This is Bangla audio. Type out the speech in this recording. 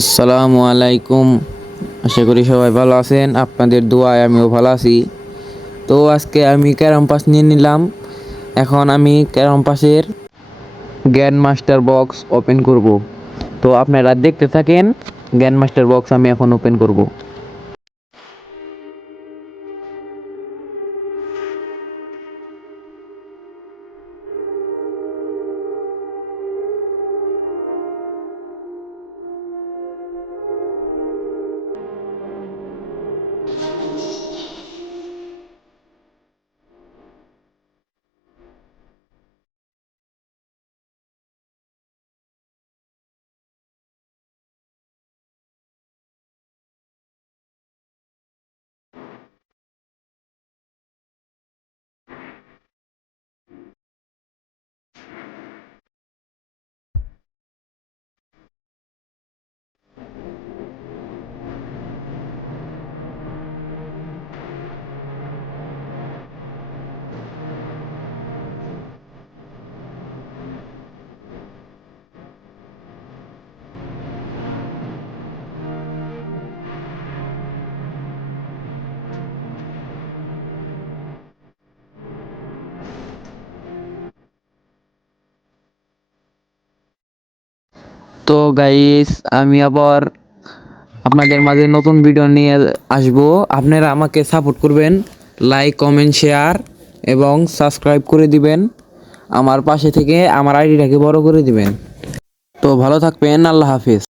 আসসালামু আলাইকুম। আশা করি সবাই ভালো আছেন, আপনাদের দোয়ায় আমিও ভালো আছি। তো আজকে আমি ক্যারাম পাস নিয়ে নিলাম। এখন আমি ক্যারাম পাসের জ্ঞান মাস্টার বক্স ওপেন করব। তো আপনারা দেখতে থাকেন জ্ঞান মাস্টার বক্স আমি এখন ওপেন করব। তো গাইস আমি আবার আপনাদের মাঝে নতুন ভিডিও নিয়ে আসব। আপনারা আমাকে সাপোর্ট করবেন লাইক কমেন্ট শেয়ার এবং সাবস্ক্রাইব করে দিবেন। আমার পাশে থেকে আমার আইডিটাকে বড় করে দিবেন। তো ভালো থাকবেন, আল্লাহ হাফিজ।